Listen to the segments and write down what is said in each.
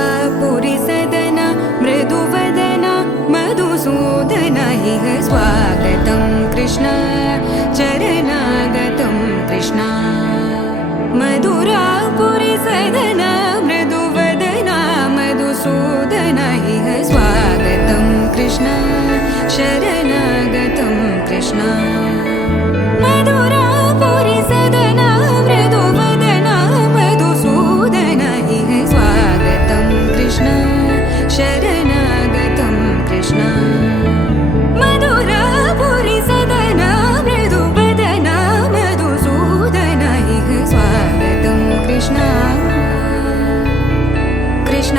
मधुरापुरि सदना मृदुवदना मधुसूदन इह स्वागतं कृष्ण चरणागतं कृष्ण मधुरापुरि सदना मृदुवदना मधुसूदन इह स्वागतं कृष्ण शरणागतं कृष्ण मधुरापुरि सदना मृदुवदना मधुसूदन इह स्वागतं कृष्ण शरणागतं कृष्ण मधुरापुरि सदना मृदुवदना मधुसूदन इह स्वागतं कृष्ण कृष्ण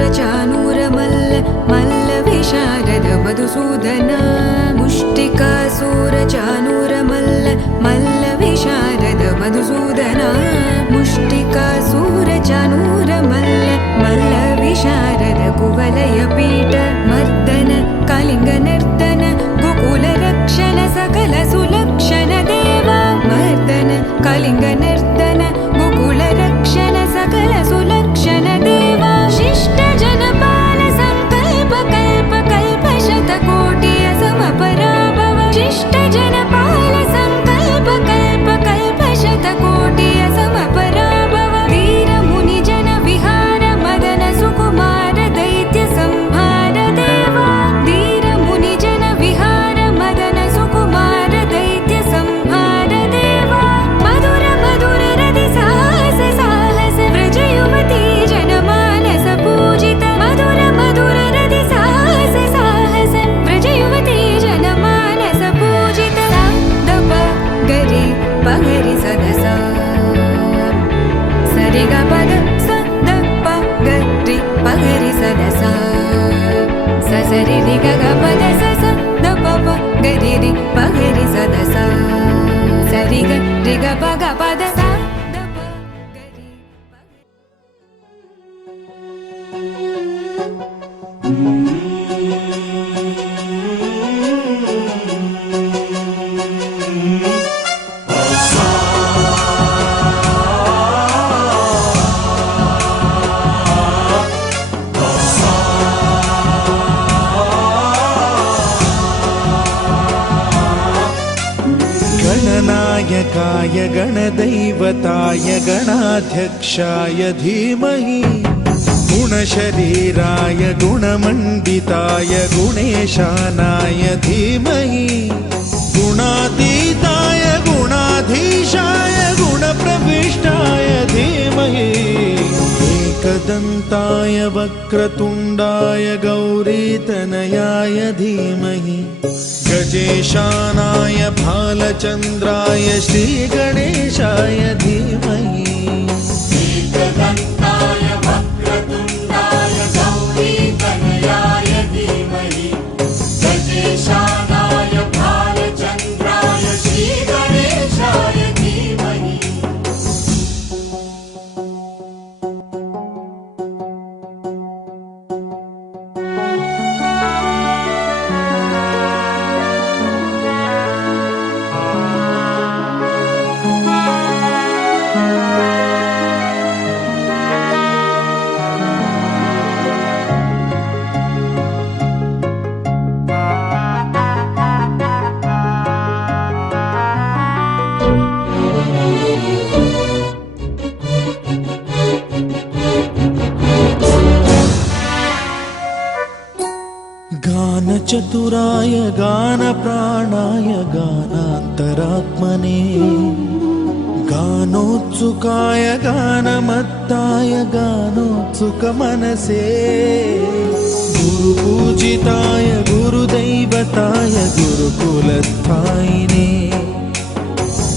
मुष्टिकासूरचानूरमल्ल मल्लविशारद मधुसूदन मुष्टिकासूरचानूरमल्ल मल्लविशारद मधुसूदन मुष्टिकासूरचानूरमल्ल मल्लविशारद कुवलयपीठ मर्दन कलिङ्गनर्दन गोकुलरक्षण सकल सुलक्षण देवा मर्दन कलिङ्गनर्दन गोकुलरक्षण सकल सुलक्षण देवा शिष्ट जनपाल संकल्प कल्प कल्प शतकोटि असमपराभव शिष्ट जनपाल संकल्प कल्प कल्प शतकोटि असमपराभव वीर मुनि जन विहार मदन सुकुमार दैत्य संहार देवा वीर मुनि जन विहार मदन सुकुमार दैत्य संहार देवा मधुर मधुर रति साहस साहस व्रज युवती जनमानस पूजित मधुर मधुर रति साहस साहस व्रज युवती जनमानस पूजित दप गरि पगरि सदस सरि ग पद स द प गरि पगरि सदस स सरि रि ग ग पद स स द प प गरि रि पगरि सदस सरि ग रि ग प ग पद स द प गरि गणनायकाय गणदैवताय गणाध्यक्षाय धीमहि गुणशरीराय गुणमण्डिताय गुणेशानाय धीमहि गुणातीताय गुणाधीशाय गुणप्रविष्टाय धीमहि एकदन्ताय वक्रतुण्डाय गौरीतनयाय धीमहि गजेशानाय भालचन्द्राय श्रीगणेशाय धीमहि एकदन्ताय वक्रतुण्डाय गौरीतनयाय धीमहि गजेशानाय भालचन्द्राय श्रीगणेशाय धीमहि गानचतुराय गानप्राणाय गानान्तरात्मने गानोत्सुकाय गानमत्ताय गानोत्सुकमनसे गुरुपूजिताय गुरुदैवताय गुरुकुलस्थायिने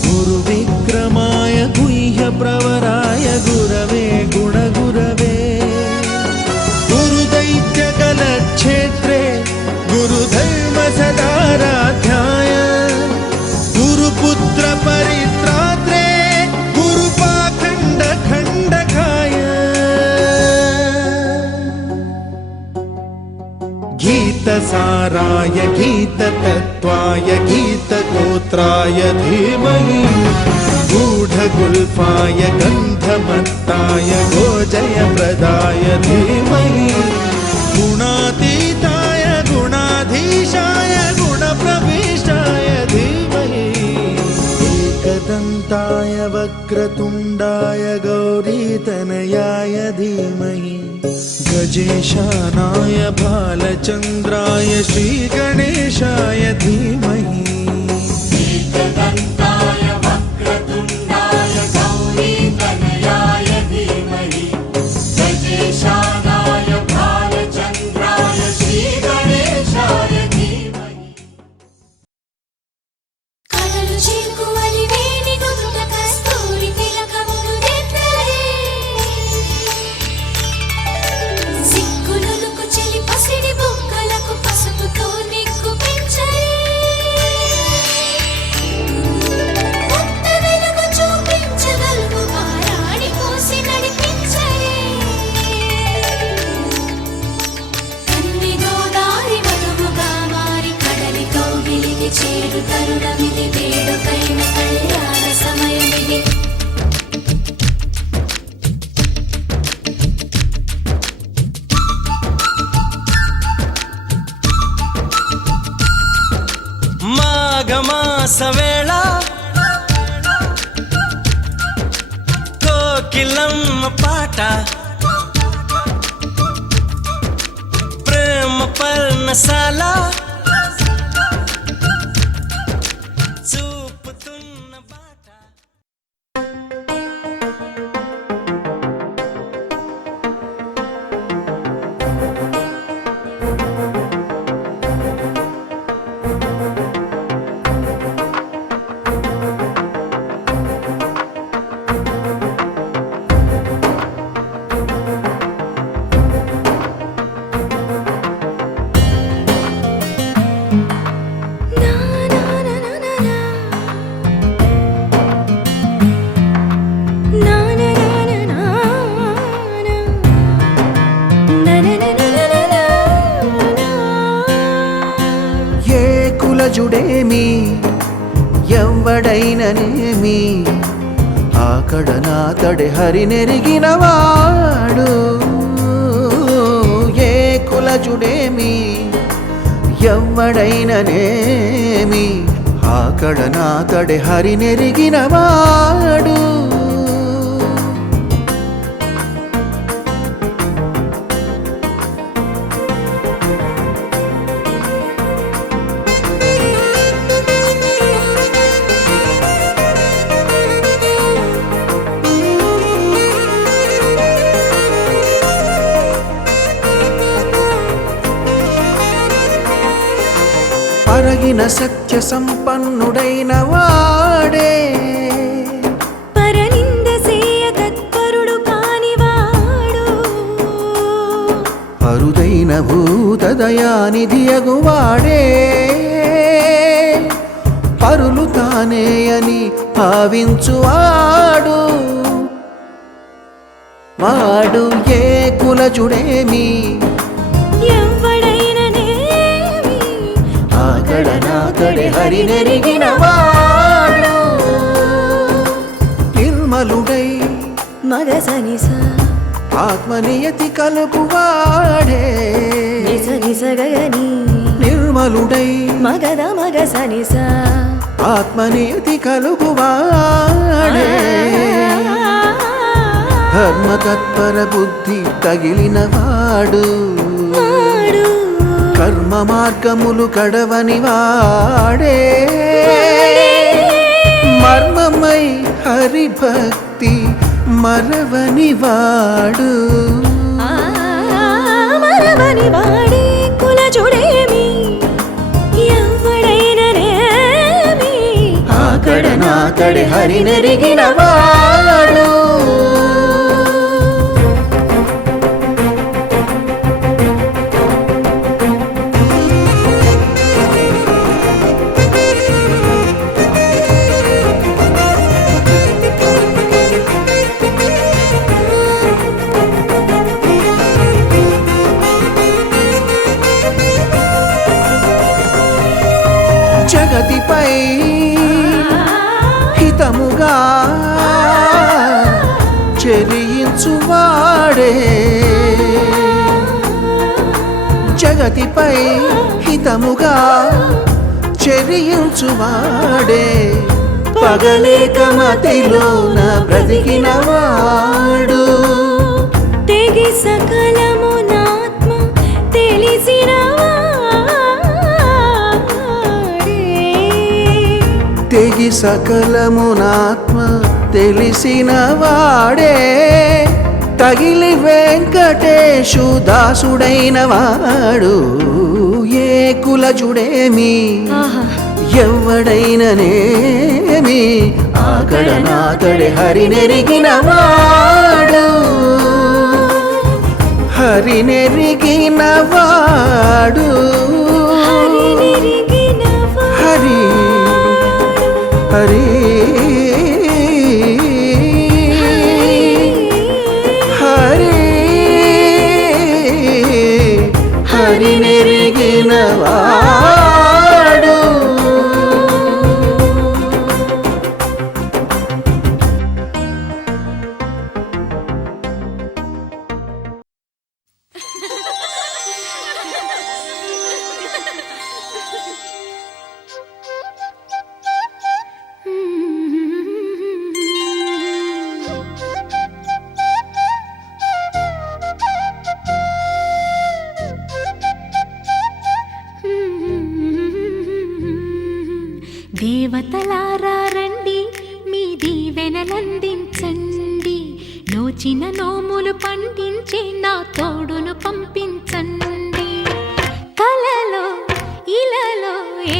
गुरुविक्रमाय गुह्यप्रवराय गुरवे गुणगुरवे गुरुदैत्यकलक्षेत्रे गुरुधर्मसदाराध्याय गुरुपुत्रपरित्रात्रे गुरुपाखण्डखण्डकाय गीतसाराय गीततत्त्वाय गीत नेत्राय धीमहि गूढगुल्फाय गन्धमत्ताय गोजयप्रदाय धीमहि गुणातीताय गुणाधीशाय गुणप्रविष्टाय धीमहि एकदन्ताय वक्रतुण्डाय गौरीतनयाय धीमहि गजेशानाय बालचन्द्राय श्रीगणेशाय धीमहि एकदन्ताय वक्रतुण्डाय गौरीतनयाय धीमहि गजेशानाय भालचन्द्राय श्रीगणेशाय धीमहि కలలు చిలుకువలి వేణి నుదుట కస్తూరి తిలకములు దిద్దలే సిగ్గులుకు చెలి పసిడి బుగ్గలకు పసుపుతో నిగ్గు పెంచలే కొత్త వెలుగు చూపించగలుగు మారాణి కోసి నడిపించలే కన్ని గోదారి మధుముగా మారి కడలి కౌగిలికి చేరు తరుణమిది వేడుకైన కళ్యాణ సమయమిది మాఘమాస వేళ కోకిలమ్మ పాట ప్రేమ పర్ణశాల చూపుతున్న బాట ఏ కులజుడేమి ఎవ్వడైననేమి ఆకడ నాతడే హరినెరిగినవాడు ఏ కులజుడేమి ఎవ్వడైననేమి ఆకడ నాతడే హరినెరిగినవాడు పరగిన సత్య సంపన్నుడైన వాడే పరనింద సేయ తత్పరుడు కానివాడు అరుదైన భూతదయానిధియగువాడే పరులు తానే అని భావించువాడు వాడు ఏ కులజుడేమి ఎవ్వడైననేమి ఆకడ నాకడే హరినెరిగినవాడు నిర్మలుడై మగసనిస ఆత్మనియతి కలుపువాడే నిసగని నిర్మలుడై మగద మగసనిస ఆత్మనియతి కలుగువాడే ధర్మ తత్పర బుద్ధి తగిలినవాడు కర్మ మార్గములు కడవని వాడే మర్మమై హరిభక్తి మరవని వాడు మరవని వాడే కులజుడేమి ఎవ్వడైననేమి ఆకడ నాకడే హరినెరిగిన వాడు జగతిపై తరించువాడే జగతిపై హితముగా చెరియుచువాడే పగలేక మతిలోన బ్రతికినవాడు తెగి సకలమునాత్మ తెలిసినవాడే తెగి సకలమునాత్మ తెలిసినవాడే తగిలి వెంకటేశు దాసుడైన వాడు ఏ కులజుడేమి ఎవడైననేమి ఆకడ నాకడే హరినెరిగిన వాడు హరినెరిగిన వాడు హరి హరి హరి హరినెరిగిన వాడు దేవతలారా రండి మీ దీవెనలందించండి నోచిన నోములు పండించే నా తోడును పంపించండి కలలో ఇలలో ఏ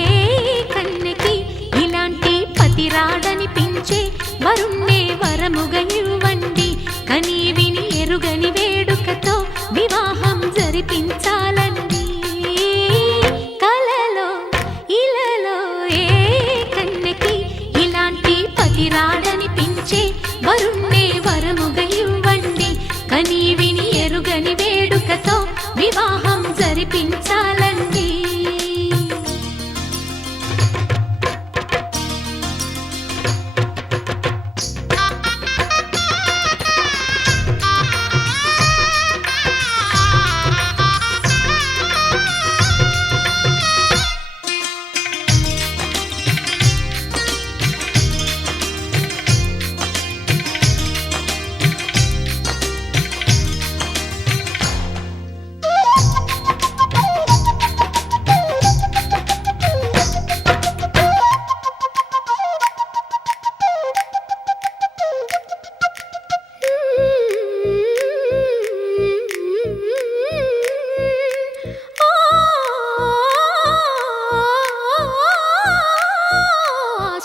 కన్నెకి ఇలాంటి పతిరాడనిపించే వరుణ్ణే వరముగా ఇవ్వండి కని విని ఎరుగని వేడుకతో వివాహం జరిపించాలండి కలలో ఇలలో ఏ కన్నెకి ఇలాంటి పతిరాడనిపించే వరుణ్ణే వరముగా ఇవ్వండి కని విని ఎరుగని వేడుకతో వివాహం జరిపించాలండి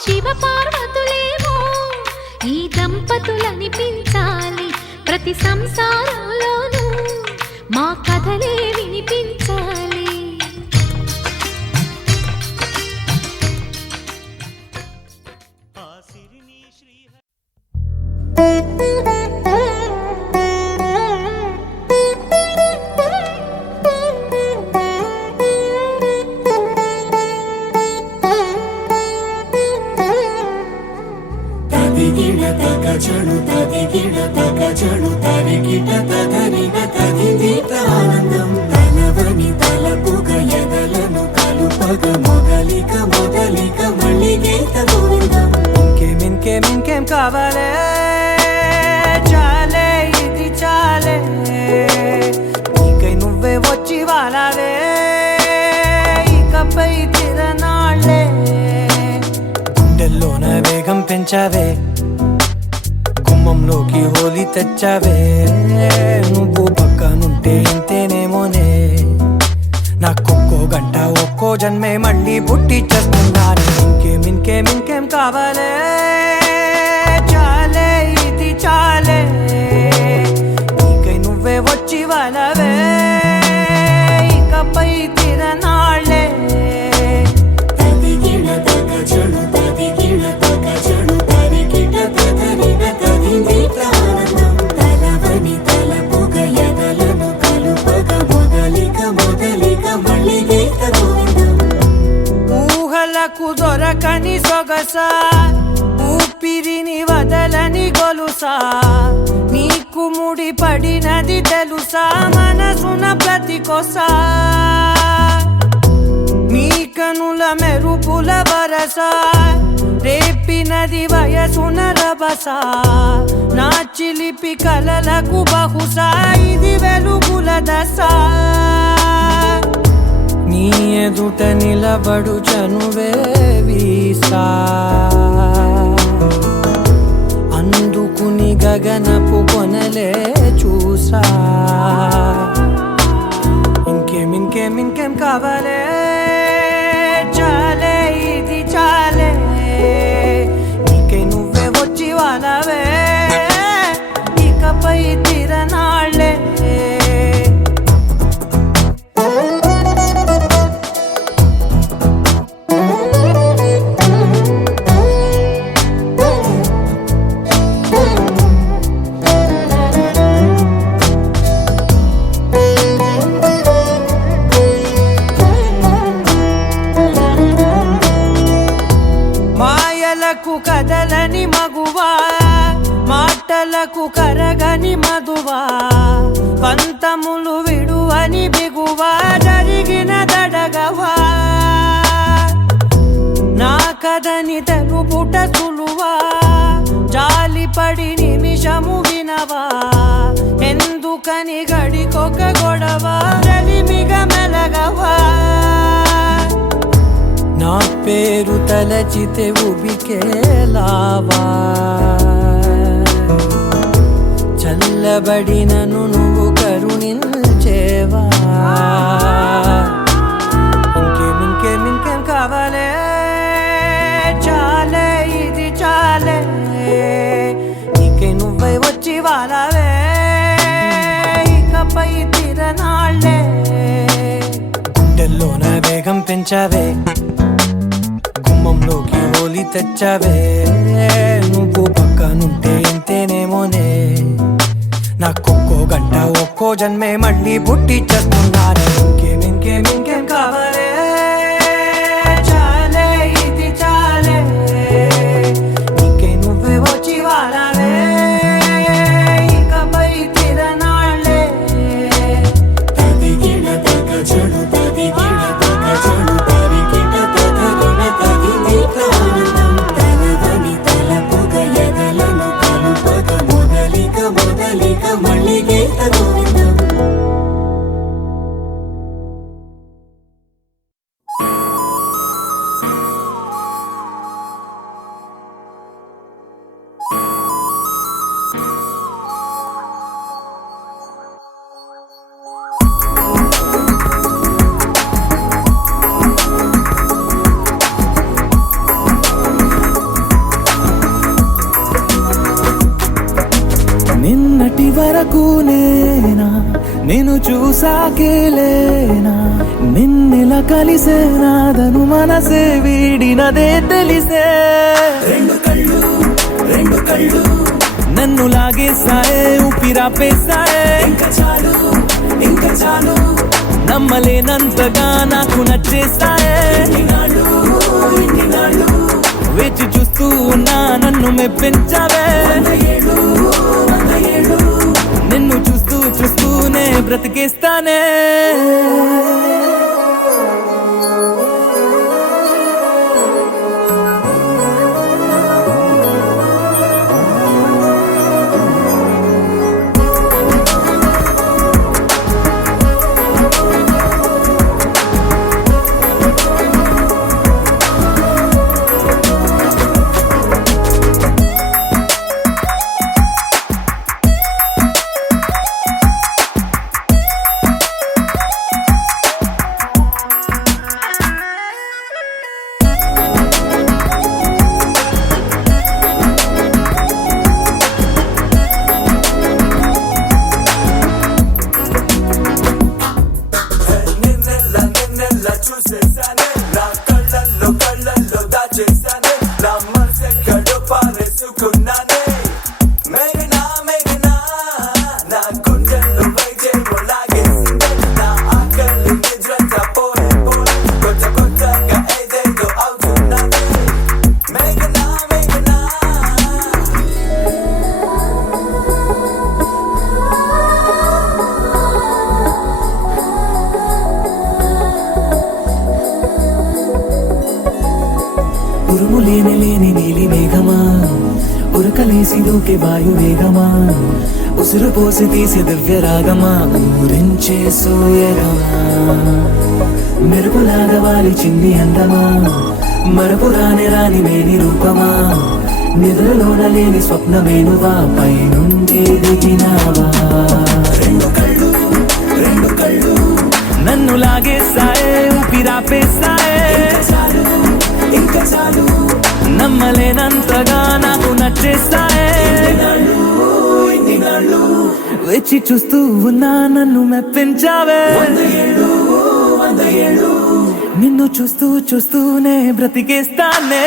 శివ పార్వతులేమో ఈ దంపతులనిపించాలి ప్రతి సంసారంలోనూ మా కథలే వినిపించాలి తదిగిడ తగచడు తదిగిడ తగచడు తరిగిట తదరిన తదిదీత ఆనందం తలవని తలపుగ ఎదలను కలుపగ మొదలిక మొదలిక మళ్ళీగీత గోవిందం ఇంకేం కావాలే చాలే ఇది చాలే నీకై నువ్వే వచ్చి వాలావే ఇకపై తిరనాళ్ళే గుండెల్లోన వేగం పెంచావే గుమ్మంలోకి హోలీ తెచ్చావే నువ్వు పక్కనుంటే ఇంతేనేమోనే నాకొక్కో గంట ఒక్కో జన్మే మళ్ళీ పుట్టి చేస్తున్నాను ఇంకేం కావాలే చాలే ఇది చాలే నీకై నువ్వే వచ్చి వాలవే ఇకపై తిరనాళ్ళే తదిగిడ తగచడు తదిగిడ తగచడు తరిగిట తదరిన తదిదీత ఆనందం తలవని తలపుగ ఎదలను కలుపగ మొదలిక మొదలిక మళ్ళీగీత గోవిందం ఊహలకు దొరకని సొగసా ఊపిరిని వదలని గొలుసా నీకు నీకు ముడి పడినది తెలుసా మనసున ప్రతి కొసా నీ కనుల మెరుపుల వరస రేపినది వయసున రభస నా చిలిపి కలలకు బహుశా ఇది వెలుగుల దశ నీ ఎదుట నిలబడు చనువే వీసా అందుకుని గగనపు కొనలే చూసా ఇంకేం కావాలే చాలే ఇది చాలే నీకే నువ్వే వచ్చి వానవే ఇకపై తిరనాళ్ళే కదలని మగువా మాటలకు కరగని మధువా పంతములు విడువని బిగువా జరిగిన దడగవా నా కదని తెలుపుట సులువా జాలిపడి నిమిషము వినవా ఎందుకని గడికొక గొడవ రలిమిగ మెలగవా నా పేరు తలచితే ఉబికేలావా చల్లబడినను నువ్వు కరుణించేవా ఇంకేం కావాలే చాలే ఇది చాలే నీకే నువ్వై వచ్చి వానవే ఇకపై తిరనాళ్ళే గుండెల్లోన వేగం పెంచావే గుమ్మంలోకి హోలీ తెచ్చావే నువ్వు పక్కనుంటే ఇంతేనేమోనే నాకొక్కో గంట ఒక్కో జన్మే మళ్ళీ పుట్టి చేస్తున్నాను ఇంకేం కావాలే చాలే ఇది చాలే నీకే నువ్వే వచ్చి వానవే ఇకపై తిరనాళ్ళే తదిగిన తగ చెడు తదిగిన తగ చెడు తరిగిన తదరిన తదిగిన ఆనందం తలవని తలపుగ ఎదలను కలుపగ మొదలిక మళ్ళీ గీత గోవిందం నిన్నటి వరకు నేనా నేను చూసాకేలేనా నిన్నెలా కలిసేనాదను మనసే వీడినదే తెలిసే రెండు కళ్ళు నన్ను లాగేసాయే ఊపిరాపేసాయే ఇంకా చాలు నమ్మలేనంతగా నాకు నచ్చేసాయే వేచి చూస్తూ ఉన్నా నన్ను మెప్పించావే నిన్ను చూస్తూనే బ్రతికేస్తానే నీలి మేఘమా ఉరకలేసి దూకే వాయు వేగమా ఉసురు పోసి తీసి దివ్య రాగమా ఊరించే సూయగమా మెరుపులాగా వాలి చిన్ని అందమా మరపు రాని మేని రూపమా నిద్రలోన లేని స్వప్నమేనువా పైనుండి దిగినావా రెండు కళ్ళు నన్ను లాగేసాయే ఊపిరాపేసాయే ఇంకా చాలు నమ్మలేనంతగా నాకు నచ్చేసాయే వచ్చి చూస్తూ ఉన్నా నన్ను మెప్పించావే నిన్ను చూస్తూ చూస్తూనే బ్రతికేస్తానే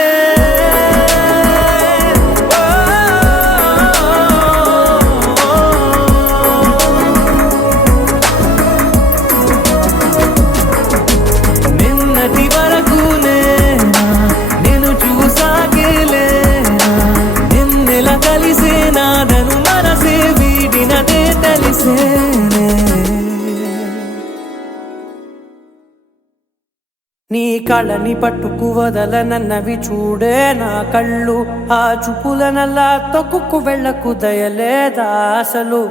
నిన్నటి వరకు నేను చూసాకేలేనా నిన్నెలా కలిసేనా నన్ను మనసే వీడినదే తెలిసేనే నీ కళ్ళని పట్టుకు వదలనన్నవి చూడే నా కళ్ళు ఆ చూపులనల్లా తొక్కుకు వెళ్ళకు దయలేదా అసలు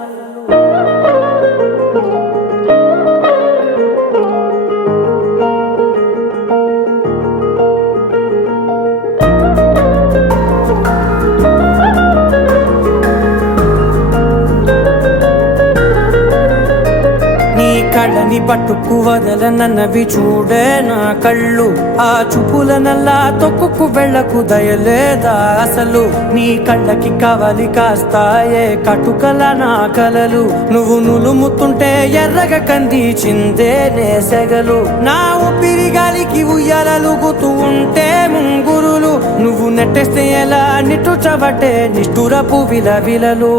కళ్ళని పట్టుకు వదలనన్నవి చూడే నా కళ్ళు ఆ చూపులనల్లా తొక్కుకు వెళ్ళకు దయలేదా అసలు నీ కళ్ళకి కవలి కాస్తాయే కటుకల నా కలలు నువ్వు నులుముతుంటే ఎర్రగా కందిచిందే నేసెగలు నా ఊపిరి గాలికి ఉయ్యాలలుగుతూ ఉంటే ముంగురులు నువ్వు నెట్టేస్తే ఎలా నిట్టుచబట్టే నిష్ఠురపు విలవిలలు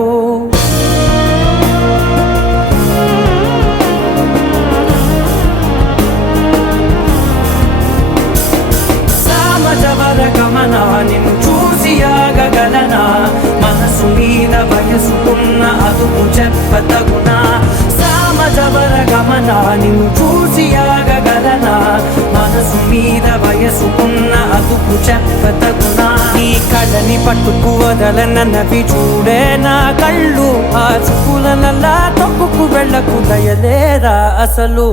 గమనా నిన్ను చూసి ఆగగలనా మనసు మీద వయసుకున్న అదుపు చెప్పతగునా సామజవర గమనా నిన్ను చూసి ఆగగలనా మనసు మీద వయసుకున్న అదుపు చెప్పతగునా నీ కళ్ళని పట్టుకు వదలనన్నవి చూడే నా కళ్ళు ఆ చూపులనల్లా తొక్కుకు వెళ్ళకు దయలేరా అసలు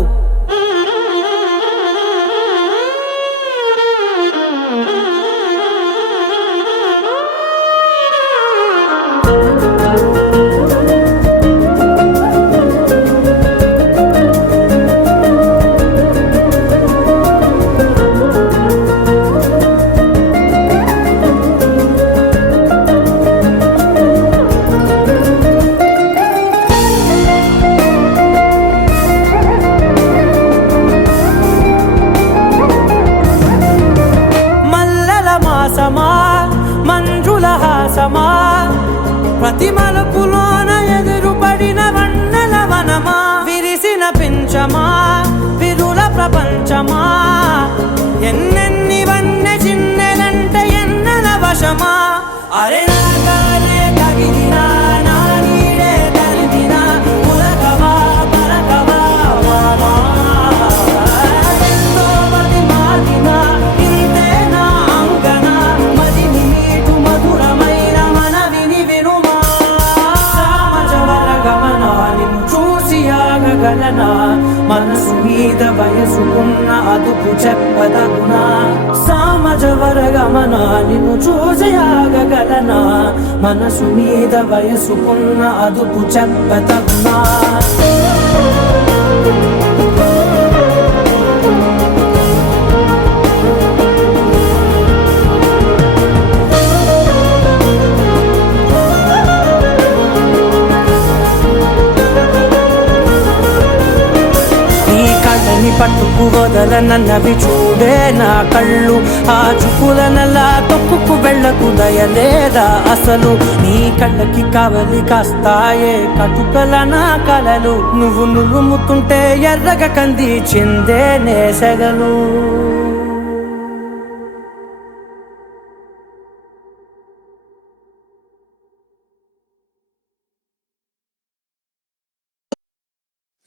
ప్రతి మలుపులోన ఎదురుపడిన వన్నెల వనమా విరిసిన పించమా విరుల ప్రపంచమా ఎన్నెన్ని వన్నె చిన్నెలంటే ఎన్నెల వశమా అరే నాగాలే తగిలినా నా నీడే తరిమినా ఉలకవా పలకవా మామా ఎంతో మతి మారినా ఇంతే నా అంగన మదిని మీటు మధురమైన మనవిని వినుమా సామజవర గమనా నిన్ను చూసి ఆగగలనా మనసు మీద వయసుకున్న అదుపు చెప్పదగునా సామజవర గమనా నిన్ను చూసి ఆగగలనా మనసు మీద వయసుకున్న అదుపు చెప్పదగునా పట్టుకు వదలనన్నవి చూడే నా కళ్ళు ఆ చూపులనల్లా తొక్కుకు వెళ్ళకు దయలేదా అసలు నీ కళ్ళకి కవలి కాస్తాయే కటుకల నా కలలు నువ్వు నులుముతుంటే ఎర్రగా కందిచిందే నేసెగలు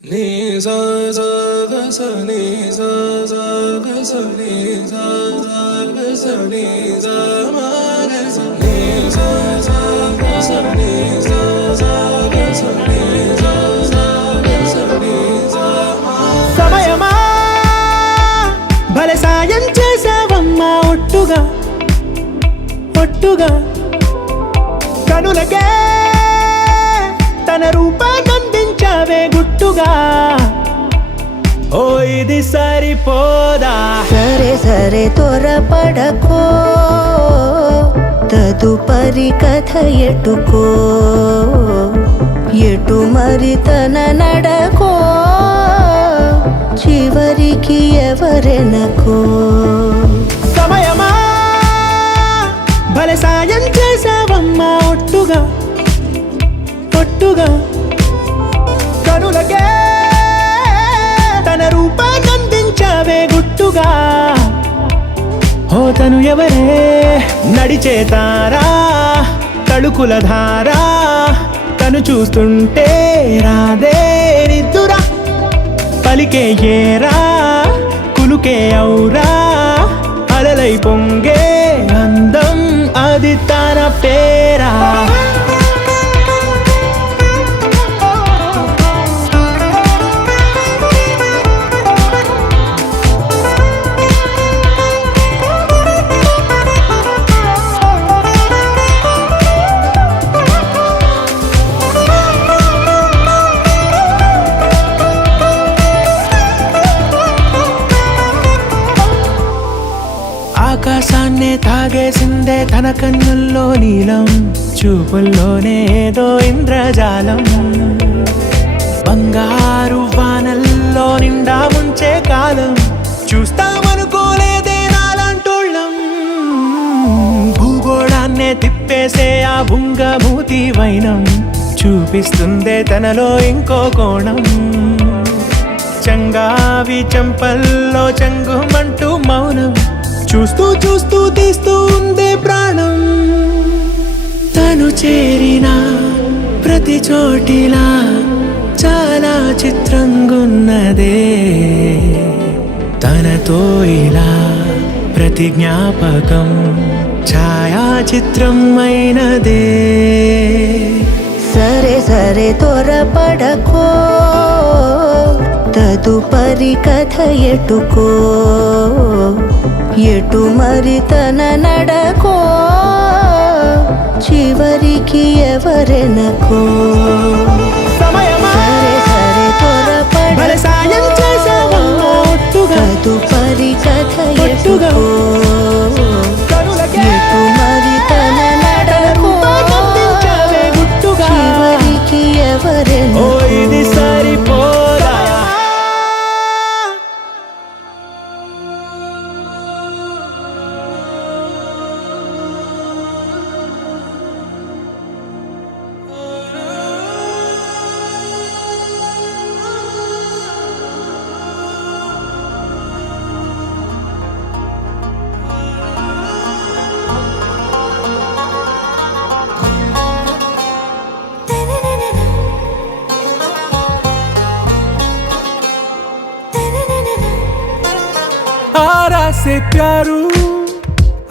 ni sa sa ga sa ni sa sa ga sa ni sa sa ga sa ni sa ma ga ఒట్టుగా కనులకే తన రూపాన్నందించావే గుట్టుగా ఓ ఇది సరిపోదా సరే సరే త్వరపడకో తదుపరి కథ ఎటుకో ఎటు మరి తన నడకో చివరికి ఎవరెనకో సమయమా భలే సాయం చేసావమ్మా ఒట్టుగా ఒట్టుగా కనులకే తన రూపాన్నందించావే గుట్టుగా ఓ తను ఎవరే నడిచే తారా తళుకుల ధారా తను చూస్తుంటే రాదే నిద్దురా పలికే ఏరా కులుకే ఔరా అలలై పొంగే అందం అది తన పేరా ఆకాశాన్నే తాగేసిందే తన కన్నుల్లో నీలం చూపుల్లోనే ఏదో ఇంద్రజాలం బంగారు వానల్లో నిండా ముంచే కాలం చూస్తామనుకోలేదే నాలాంటోళ్ళం భూగోళాన్నే తిప్పేసే ఆ బుంగమూతి వైనం చూపిస్తుందే తనలో ఇంకో కోణం చంగావి చెంపల్లో చెంగుమంటూ మౌనం చూస్తూ చూస్తూ తీస్తూ ఉందే ప్రాణం తను చేరిన ప్రతి చోటిలా చాలా చిత్రంగున్నదే తనతో ఇలా ప్రతి జ్ఞాపకం ఛాయాచిత్రం అయినదే సరే సరే త్వరపడకో తదుపరి కథ ఎటుకో ఎటు మరి తన నడకో చివరికి ఎవరెనకో సమయమా సరే సరే భలే సాయం చేసావమ్మా ఒట్టుగా తదుపరి కథ ఒట్టుగా ఎటుకో కనులకే ఎటు మరి తన నడకో రూపాన్నందించావే గుట్టుగా చివరికి ఓ ఎవరెనకో ఇది సరిపోదా आरा से प्यारू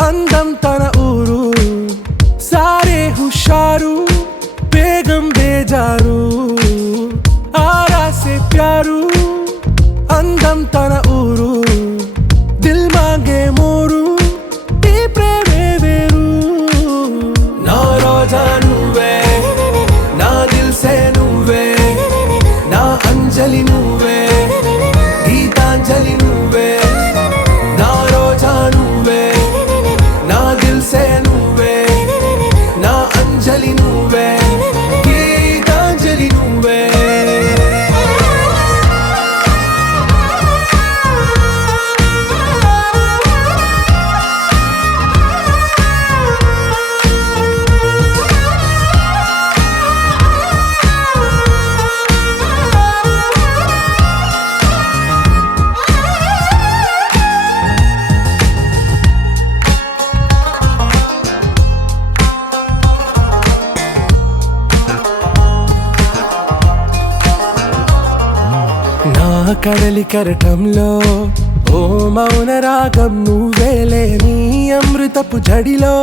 అందం తన ఊరు సారే హుషారు బేగం బేజారు ఆరా సే ప్యారు అందం తన ఊరు దిల్ మాంగే మోరు ఈ ప్రేమే వేరు నా రోజా నువ్వే నా దిల్ సే నువ్వే నా అంజలి నువ్వే గీతాంజలి నువ్వే నా రోజా నువ్వే నా దిల్ సే నువ్వే నా అంజలి నువ్వే గీతాంజలి నువ్వే నా కడలి కరటంలో ఓ మౌన రాగం నువ్వేలే నీ అమృతపు జడిలో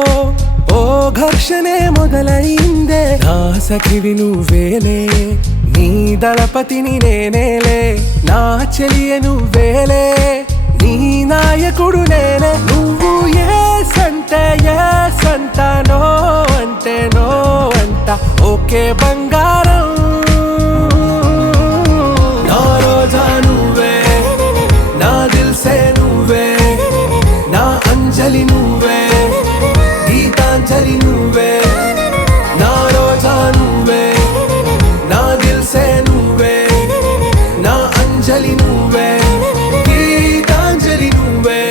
ఓ ఘర్షణే మొదలైందే నా సఖివి నువ్వేలే నీ దళపతిని నేనేలే నా చెలియ నువ్వేలే నీ నీ నాయకుడు నేనే నువ్వు ఎస్ అంటే ఎస్ అంట నో అంటే నో అంట ఓకే బంగారం నా రోజా నువ్వే నా దిల్సే నువ్వే నా అంజలి నువ్వే గీతాంజలి నువ్వే నా రోజా నువ్వే నా దిల్సే నువ్వే నా అంజలి నువ్వే గీతాంజలి నువ్వే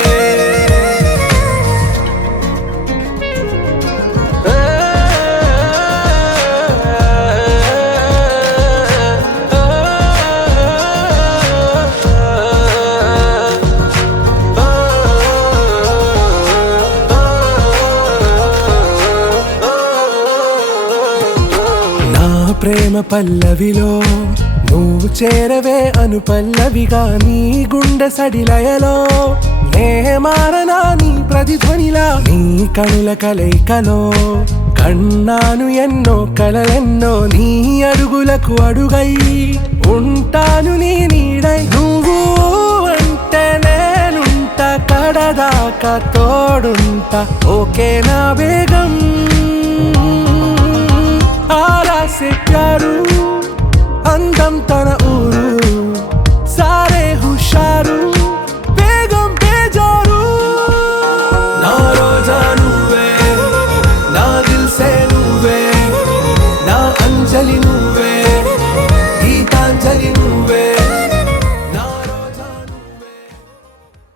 నా ప్రేమ పల్లవిలో నువ్వు చేరవే అను పల్లవిగా నీ గుండె సడిలయలో నే మారనా నీ ప్రతిధ్వనిలా నీ కనుల కలయికలో కన్నాను ఎన్నో కలలెన్నో నీ అడుగులకు అడుగై ఉంటాను నీ నీడై నువ్వు అంటే నేనుంట కడదాకా తోడుంటా ఓకే నా బేగం ఆరా से प्यारू అందం తన